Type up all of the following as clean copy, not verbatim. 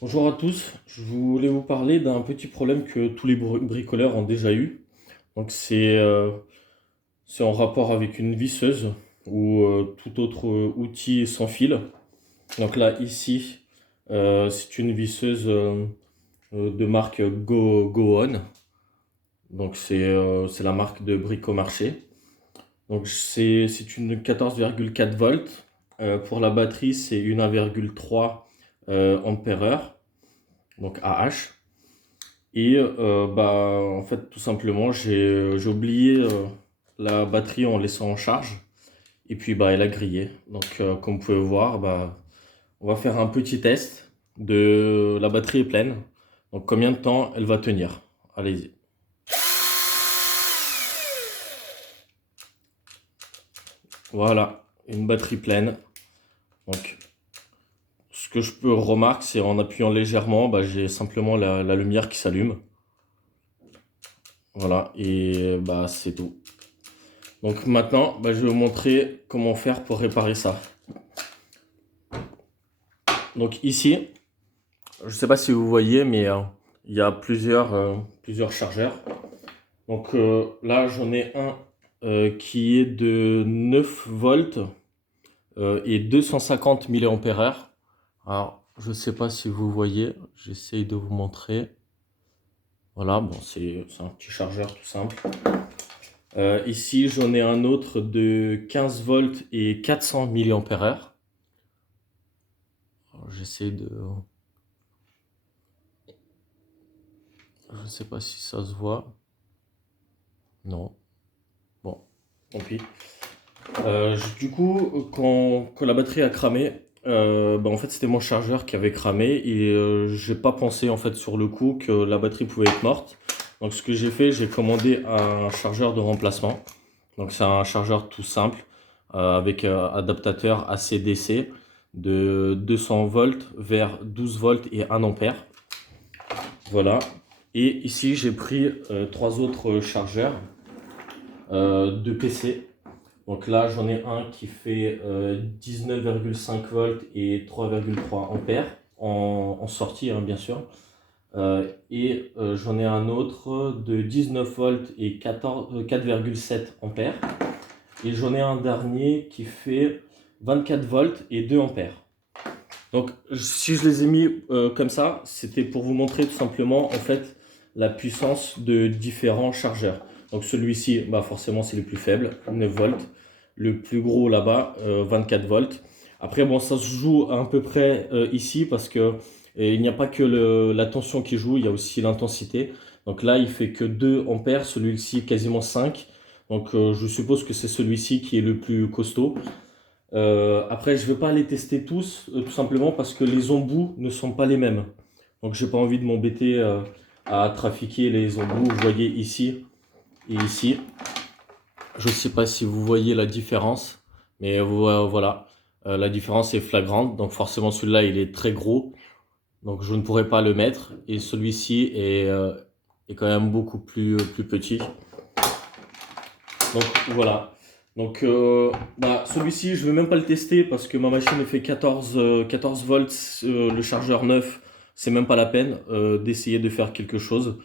Bonjour à tous, je voulais vous parler d'un petit problème que tous les bricoleurs ont déjà eu. Donc c'est en rapport avec une visseuse ou tout autre outil sans fil. Donc là ici c'est une visseuse de marque Go On. Donc c'est la marque de Bricomarché. Donc c'est une 14,4 volts. Pour la batterie c'est une 1,3 ampères heure, donc AH. Et bah, en fait, tout simplement, j'ai oublié la batterie en laissant en charge. Et puis, bah, elle a grillé. Donc, comme vous pouvez voir, bah, on va faire un petit test de la batterie est pleine. Donc, combien de temps elle va tenir? Allez-y. Voilà, une batterie pleine. Donc, ce que je peux remarquer, c'est en appuyant légèrement, bah, j'ai simplement la lumière qui s'allume. Voilà, et bah, c'est tout. Donc maintenant, bah, je vais vous montrer comment faire pour réparer ça. Donc ici, je ne sais pas si vous voyez, mais il y a plusieurs chargeurs. Donc là, j'en ai un qui est de 9 volts et 250 milliampères. Alors, je ne sais pas si vous voyez, j'essaye de vous montrer. Voilà, bon, c'est un petit chargeur tout simple. Ici, j'en ai un autre de 15 volts et 400 milliampères. J'essaie de... Je ne sais pas si ça se voit. Non. Bon, tant pis. Du coup, quand la batterie a cramé, bah, en fait c'était mon chargeur qui avait cramé et j'ai pas pensé en fait sur le coup que la batterie pouvait être morte. Donc ce que j'ai fait, j'ai commandé un chargeur de remplacement. Donc c'est un chargeur tout simple avec adaptateur AC/DC de 200 volts vers 12 volts et 1 ampère. Voilà. Et ici j'ai pris trois autres chargeurs de PC. Donc là, j'en ai un qui fait 19,5 volts et 3,3 ampères en sortie, hein, bien sûr. J'en ai un autre de 19 volts et 4,7 ampères. Et j'en ai un dernier qui fait 24 volts et 2 ampères. Donc, si je les ai mis comme ça, c'était pour vous montrer tout simplement en fait la puissance de différents chargeurs. Donc celui-ci, bah forcément c'est le plus faible, 9 volts. Le plus gros là-bas, 24 volts. Après, bon, ça se joue à peu près ici parce que il n'y a pas que la tension qui joue, il y a aussi l'intensité. Donc là, il fait que 2 ampères, celui-ci quasiment 5. Donc je suppose que c'est celui-ci qui est le plus costaud. Après, je ne vais pas les tester tous, tout simplement parce que les embouts ne sont pas les mêmes. Donc, j'ai pas envie de m'embêter à trafiquer les embouts. Vous voyez ici et ici. Je ne sais pas si vous voyez la différence, mais voilà. La différence est flagrante. Donc, forcément, celui-là, il est très gros. Donc, je ne pourrais pas le mettre. Et celui-ci est quand même beaucoup plus petit. Donc voilà. Donc bah, celui-ci, je ne vais même pas le tester parce que ma machine fait 14 volts, le chargeur neuf, c'est même pas la peine d'essayer de faire quelque chose.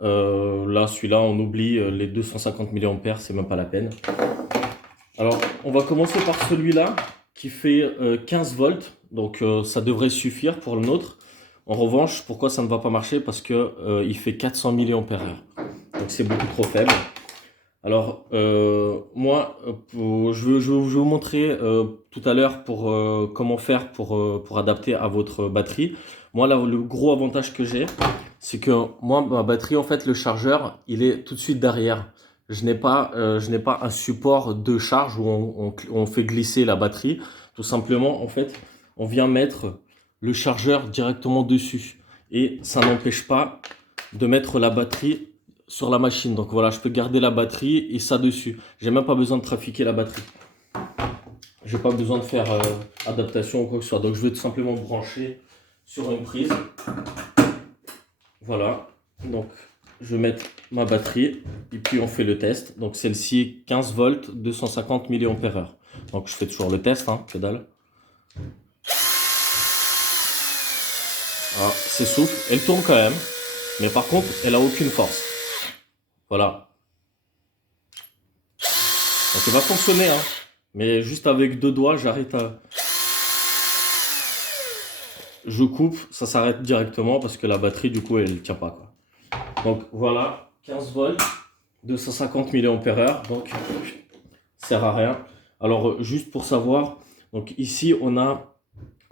Là, celui-là, on oublie les 250 milliampères, c'est même pas la peine. Alors, on va commencer par celui-là qui fait 15 volts, donc ça devrait suffire pour le nôtre. En revanche, pourquoi ça ne va pas marcher? Parce que il fait 400 milliampères heure. Donc c'est beaucoup trop faible. Alors, moi, je vais vous montrer tout à l'heure comment faire pour adapter à votre batterie. Moi, là, le gros avantage que j'ai, c'est que moi, ma batterie, en fait, le chargeur, il est tout de suite derrière. Je n'ai pas un support de charge où on fait glisser la batterie. Tout simplement, en fait, on vient mettre le chargeur directement dessus. Et ça n'empêche pas de mettre la batterie sur la machine. Donc voilà, je peux garder la batterie et ça dessus. J'ai même pas besoin de trafiquer la batterie. J'ai pas besoin de faire adaptation ou quoi que ce soit. Donc je vais tout simplement brancher sur une prise. Voilà. Donc je vais mettre ma batterie et puis on fait le test. Donc celle-ci 15 volts, 250 milliampères. Donc je fais toujours le test, hein, que dalle. Alors, c'est souple, elle tourne quand même, mais par contre, elle a aucune force. Voilà. Donc elle va fonctionner, hein. Mais juste avec 2 doigts, j'arrête à... Je coupe, ça s'arrête directement parce que la batterie, du coup, elle tient pas, quoi. Donc voilà, 15 volts, 250 mAh, donc ça sert à rien. Alors juste pour savoir, donc ici on a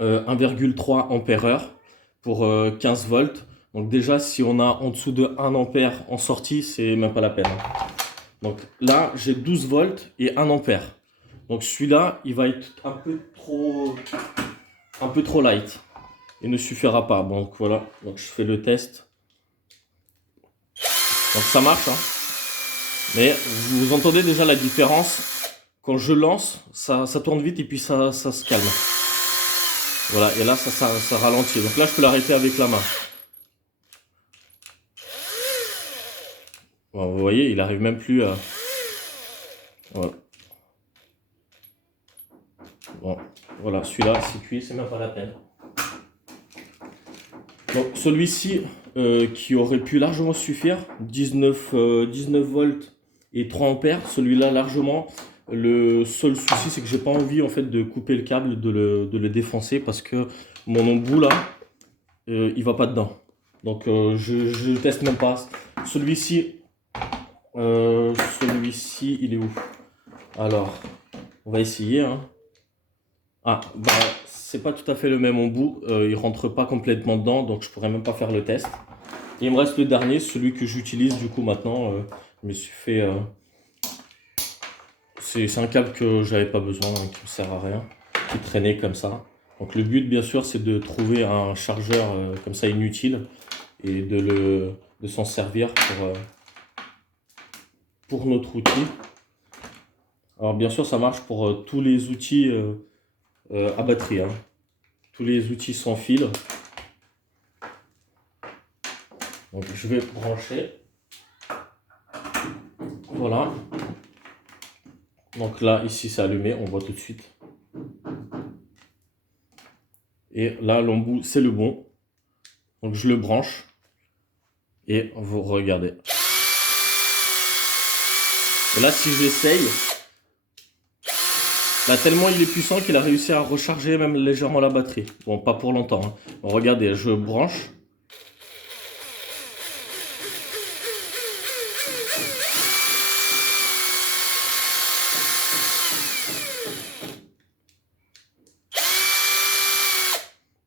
1,3 ampère-heure pour 15 volts. Donc déjà, si on a en dessous de 1 ampère en sortie, c'est même pas la peine. Donc là, j'ai 12 volts et 1 ampère. Donc celui-là, il va être un peu trop light. Il ne suffira pas. Donc voilà, donc je fais le test. Donc ça marche, hein. Mais vous entendez déjà la différence. Quand je lance, ça tourne vite et puis ça se calme. Voilà, et là ça ralentit. Donc là, je peux l'arrêter avec la main. Bon, vous voyez, il n'arrive même plus à... Voilà. Bon, voilà, celui-là, c'est cuit, c'est même pas la peine. Donc celui-ci, qui aurait pu largement suffire, 19 volts et 3 ampères, celui-là largement. Le seul souci, c'est que j'ai pas envie en fait de couper le câble, de le défoncer parce que mon embout là, il va pas dedans. Donc je teste même pas. Celui-ci, il est où? Alors, on va essayer, hein. Ah, bah, c'est pas tout à fait le même embout, il rentre pas complètement dedans, donc je pourrais même pas faire le test. Et il me reste le dernier, celui que j'utilise du coup maintenant. Je me suis fait... c'est un câble que j'avais pas besoin, hein, qui ne sert à rien, qui traînait comme ça. Donc le but bien sûr c'est de trouver un chargeur comme ça inutile et de s'en servir pour notre outil. Alors bien sûr ça marche pour tous les outils à batterie, hein. Tous les outils sans fil. Donc je vais brancher. Voilà. Donc là, ici c'est allumé, on voit tout de suite. Et là, l'embout, c'est le bon. Donc je le branche. Et vous regardez. Et là, si j'essaye, là, tellement il est puissant qu'il a réussi à recharger même légèrement la batterie. Bon, pas pour longtemps, hein. Bon, regardez, je branche.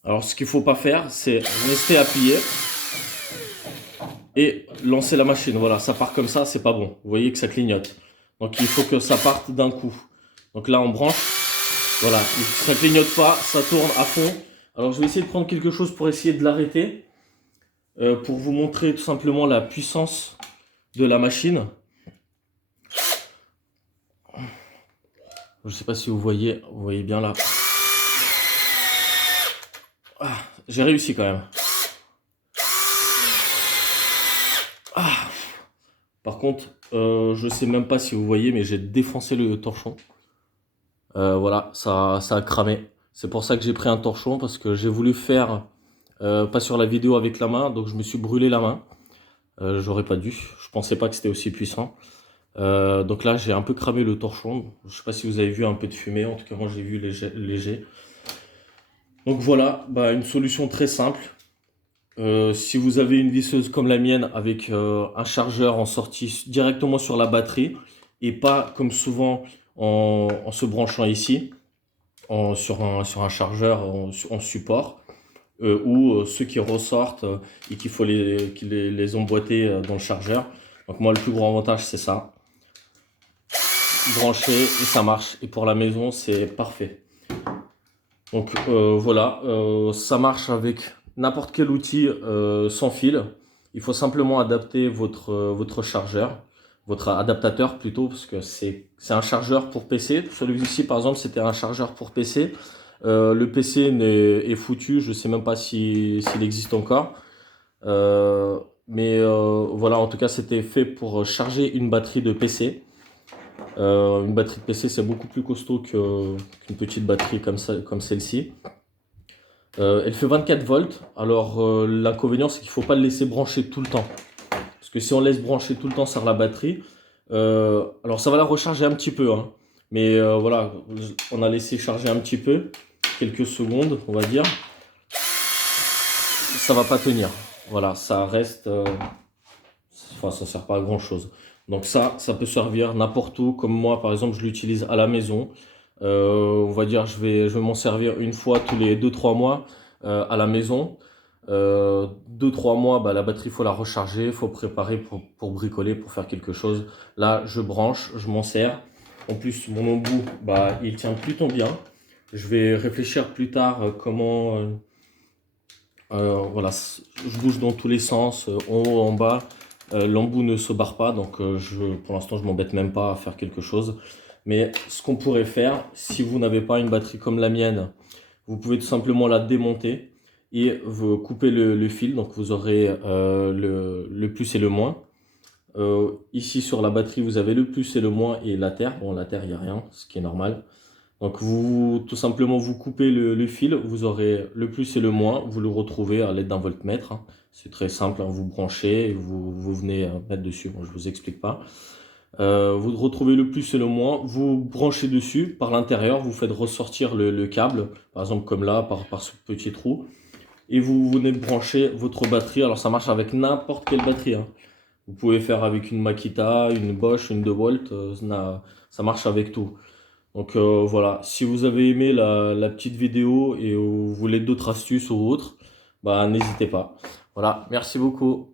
Alors, ce qu'il ne faut pas faire, c'est rester appuyé et lancer la machine. Voilà, ça part comme ça, c'est pas bon. Vous voyez que ça clignote. Donc, il faut que ça parte d'un coup. Donc là, on branche. Voilà, ça clignote pas, ça tourne à fond. Alors, je vais essayer de prendre quelque chose pour essayer de l'arrêter. Pour vous montrer tout simplement la puissance de la machine. Je ne sais pas si vous voyez bien là. Ah, j'ai réussi quand même. Ah. Par contre, je sais même pas si vous voyez, mais j'ai défoncé le torchon. Voilà, ça a cramé. C'est pour ça que j'ai pris un torchon, parce que j'ai voulu faire, pas sur la vidéo avec la main, donc je me suis brûlé la main. J'aurais pas dû, je pensais pas que c'était aussi puissant. Donc là, j'ai un peu cramé le torchon. Je sais pas si vous avez vu un peu de fumée, en tout cas moi j'ai vu léger. Donc voilà, bah, une solution très simple. Si vous avez une visseuse comme la mienne avec un chargeur en sortie directement sur la batterie et pas comme souvent en se branchant ici sur un chargeur en support ou ceux qui ressortent et qu'il faut les emboîter dans le chargeur. Donc moi le plus gros avantage c'est ça. Brancher et ça marche, et pour la maison c'est parfait. Donc voilà, ça marche avec n'importe quel outil sans fil. Il faut simplement adapter votre chargeur, votre adaptateur plutôt, parce que c'est un chargeur pour PC. Celui-ci par exemple c'était un chargeur pour PC. Le PC est foutu, je ne sais même pas s'il existe encore. Mais voilà, en tout cas c'était fait pour charger une batterie de PC. Une batterie de PC c'est beaucoup plus costaud qu'une petite batterie comme celle-ci. Elle fait 24 volts. Alors l'inconvénient c'est qu'il ne faut pas le laisser brancher tout le temps. Parce que si on laisse brancher tout le temps sur la batterie, alors ça va la recharger un petit peu, hein. Mais voilà, on a laissé charger un petit peu, quelques secondes on va dire. Ça va pas tenir. Voilà, ça reste... enfin, ça sert pas à grand chose. Donc ça peut servir n'importe où. Comme moi, par exemple, je l'utilise à la maison. On va dire, je vais m'en servir une fois tous les 2-3 mois à la maison. 2-3 mois, bah, la batterie, il faut la recharger, il faut préparer pour bricoler, pour faire quelque chose. Là, je branche, je m'en sers. En plus, mon embout, bah, il tient plutôt bien. Je vais réfléchir plus tard comment... voilà, je bouge dans tous les sens, en haut, en bas. L'embout ne se barre pas, donc pour l'instant, je m'embête même pas à faire quelque chose. Mais ce qu'on pourrait faire, si vous n'avez pas une batterie comme la mienne, vous pouvez tout simplement la démonter et vous couper le fil. Donc vous aurez le plus et le moins. Ici sur la batterie, vous avez le plus et le moins et la terre. Bon, la terre, il n'y a rien, ce qui est normal. Donc tout simplement, vous coupez le fil, vous aurez le plus et le moins, vous le retrouvez à l'aide d'un voltmètre, hein. C'est très simple, hein. Vous branchez, et vous venez mettre dessus, bon, je vous explique pas. Vous retrouvez le plus et le moins, vous branchez dessus, par l'intérieur, vous faites ressortir le câble, par exemple comme là, par ce petit trou, et vous venez brancher votre batterie. Alors ça marche avec n'importe quelle batterie, hein. Vous pouvez faire avec une Makita, une Bosch, une DeWalt, ça marche avec tout. Donc voilà, si vous avez aimé la petite vidéo et vous voulez d'autres astuces ou autres, bah n'hésitez pas. Voilà, merci beaucoup.